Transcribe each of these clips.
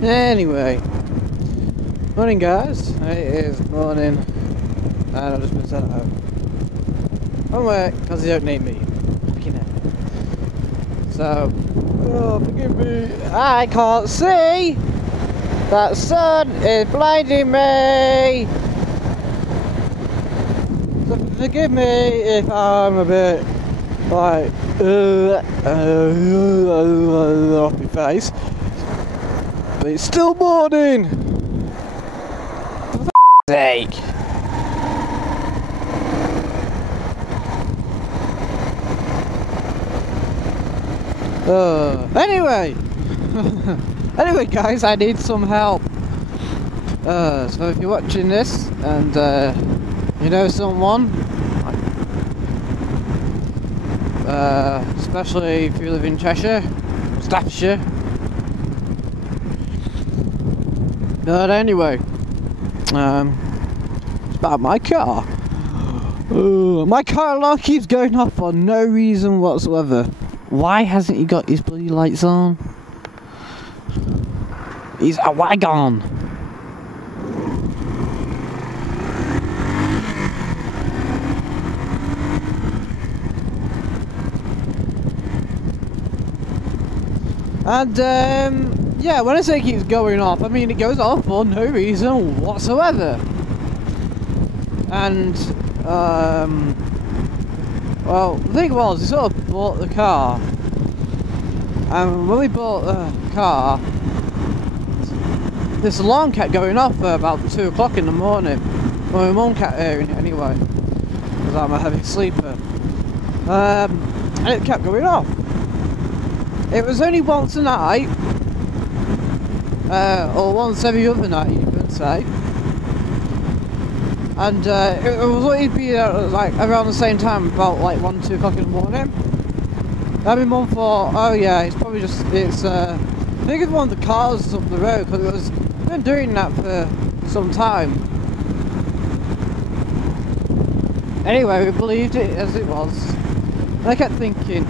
Anyway, morning guys, it is morning and I've just been sent out. From work, because they don't need me. Fucking hell. So, oh, forgive me, I can't see! That sun is blinding me! So forgive me if I'm a bit like off my face. But it's still morning! For f***'s sake! Anyway! Anyway guys, I need some help. So if you're watching this and you know someone, especially if you live in Cheshire, Staffordshire. But anyway, it's about my car. My car alarm keeps going off for no reason whatsoever. Why hasn't he got his bloody lights on? He's a wagon. And yeah, when I say it keeps going off, I mean it goes off for no reason whatsoever. And well, the thing was, we sort of bought the car, and when we bought the car, this alarm kept going off for about 2 o'clock in the morning. Well, my mum kept hearing it anyway, because I'm a heavy sleeper, and it kept going off. It was only once a night, or once every other night you could say, and it was only be like around the same time, about like 1, 2 o'clock in the morning. And my mum thought, oh yeah, it's probably just, it's I think it's one of the cars up the road, because it was been doing that for some time. Anyway, we believed it as it was, and I kept thinking,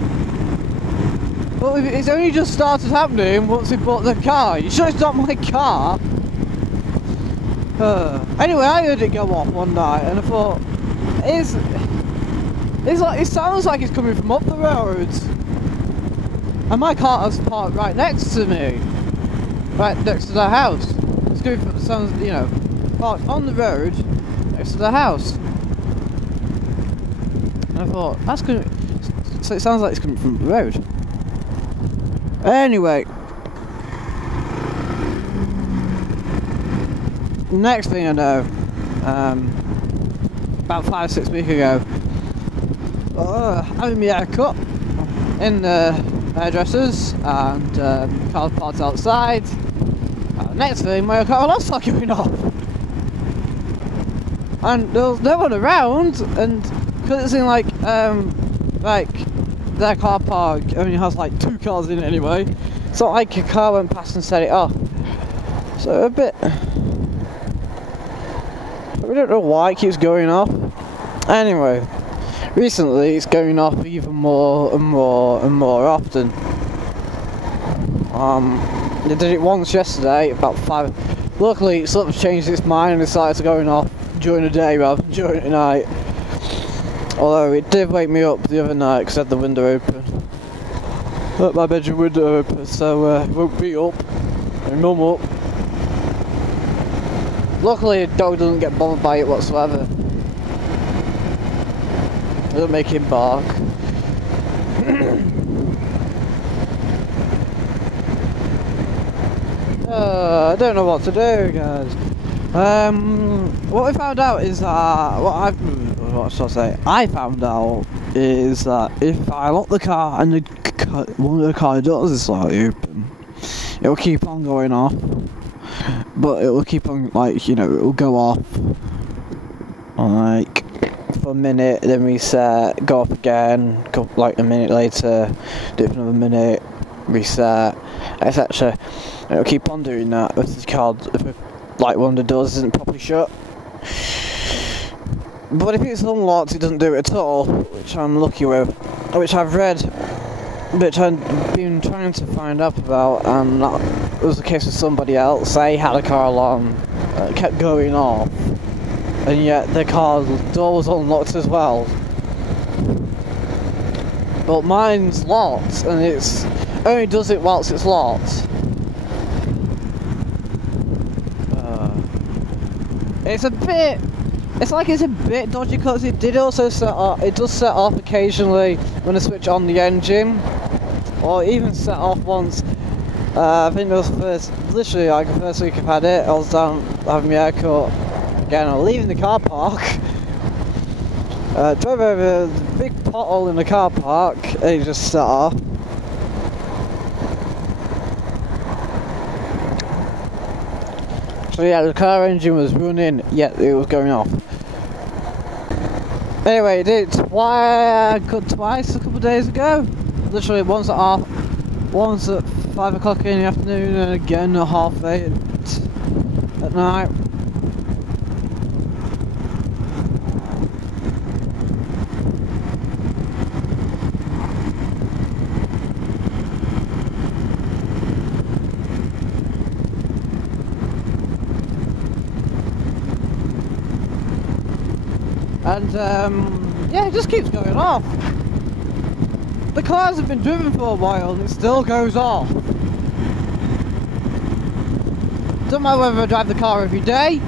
well, it's only just started happening once we bought the car. You sure it's not my car? Anyway, I heard it go off one night, and I thought, it's like, it sounds like it's coming from up the road. And my car is parked right next to me, right next to the house. It's going from, sounds, you know, parked on the road next to the house. And I thought, that's going. So it sounds like it's coming from the road. Anyway, next thing I know, about 5, 6 weeks ago, having my hair cut in the hairdressers, and car's parked outside. Next thing, my car alarm started going off, and there was no one around, and because it's in like their car park only has like 2 cars in it anyway. It's not like a car went past and set it off. So a bit. We don't know why it keeps going off. Anyway, recently it's going off even more and more and more often. They did it once yesterday, about 5. Luckily, it sort of changed its mind and decided to going off during the day rather than during the night. Although it did wake me up the other night because I had the window open. My bedroom window open, so it woke me up and mum up. Luckily the dog doesn't get bothered by it whatsoever. It doesn't make him bark. I don't know what to do, guys. What we found out is that I found out is that if I lock the car and one of the car doors is slightly open, it will keep on going off. But it will keep on, like, you know, it will go off like for a minute, then reset, go off again, go like a minute later, do it for another minute, reset, etc. And it'll keep on doing that if the car, if like one of the doors isn't properly shut. But if it's unlocked, it doesn't do it at all, which I'm lucky with, which I've read, which I've been trying to find out about, and was the case with somebody else. They had a car alarm, kept going off, and yet their car's door was unlocked as well. But mine's locked, and it's only does it whilst it's locked. It's a bit dodgy because it did also set off. It does set off occasionally when I switch on the engine, or even set off once. I think it was literally like the first week I've had it. I was down having my haircut. Again, I'm leaving the car park. Drove over the big pothole in the car park, and it just set off. So yeah, the car engine was running, yet it was going off. Anyway, it did twice a couple of days ago. Literally once at 5 o'clock in the afternoon, and again at 8:30 at night. And yeah, it just keeps going off. The cars have been driven for a while and it still goes off. Doesn't matter whether I drive the car every day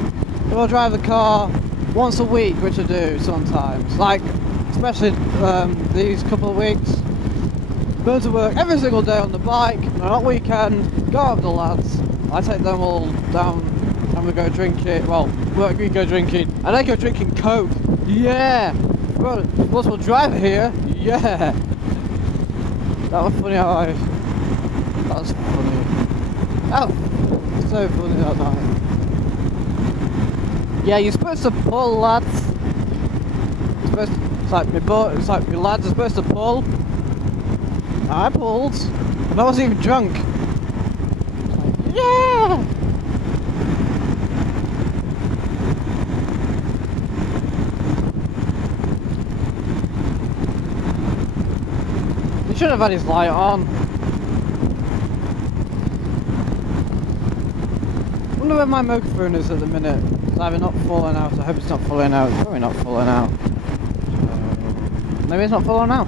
or I drive the car once a week, which I do sometimes. Like, especially these couple of weeks. Go to work every single day on the bike, and on weekend, go out with the lads. I take them all down and we go drinking. Well, we go drinking, and they go drinking Coke. Yeah! Well, we'll drive here. Yeah! That was funny how that was funny. Oh! So funny that night. Yeah, you're supposed to pull, lads. It's like my lads are supposed to pull. I pulled. And I wasn't even drunk. Like, yeah! He should have had his light on. I wonder where my microphone is at the minute. It's either not falling out. I hope it's not falling out. It's probably not falling out. Maybe it's not falling out.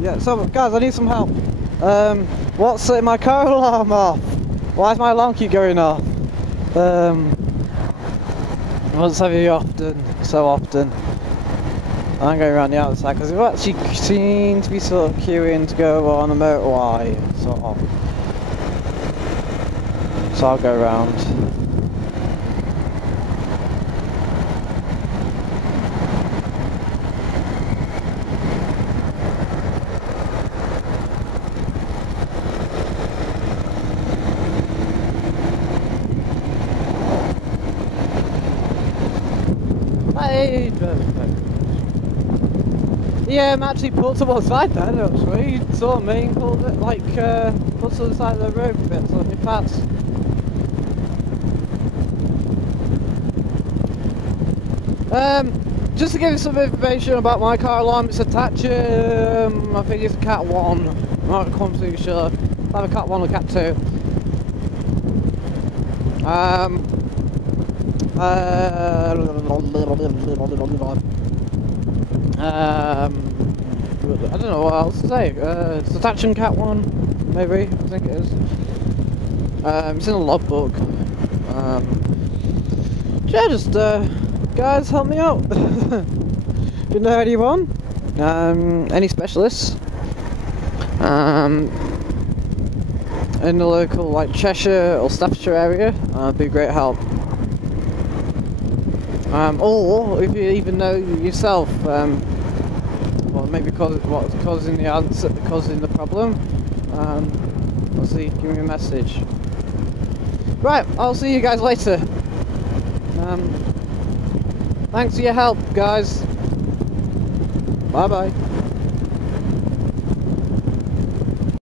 Yeah, so guys, I need some help. What's setting my car alarm off? Why does my alarm keep going off? Once every so often. I'm going around the outside because it actually seems to be sort of queuing to go on a motorway, sort of. So I'll go around. Hey, yeah, I'm actually pulled to one side then, actually. You saw me and pulled it, like, pulled to the side of the road a bit, so on your pads. Just to give you some information about my car alarm, it's attached, I think it's a Cat 1, I'm not completely sure. I have a Cat 1 or Cat 2. I don't know what else to say. It's attaching Cat 1, maybe, I think it is. It's in a logbook. Yeah, just guys, help me out. If you know anyone, any specialists, in the local, like, Cheshire or Staffordshire area, it'd be a great help. Or if you even know yourself, what maybe what's causing the problem, obviously give me a message. Right, I'll see you guys later. Thanks for your help, guys. Bye bye.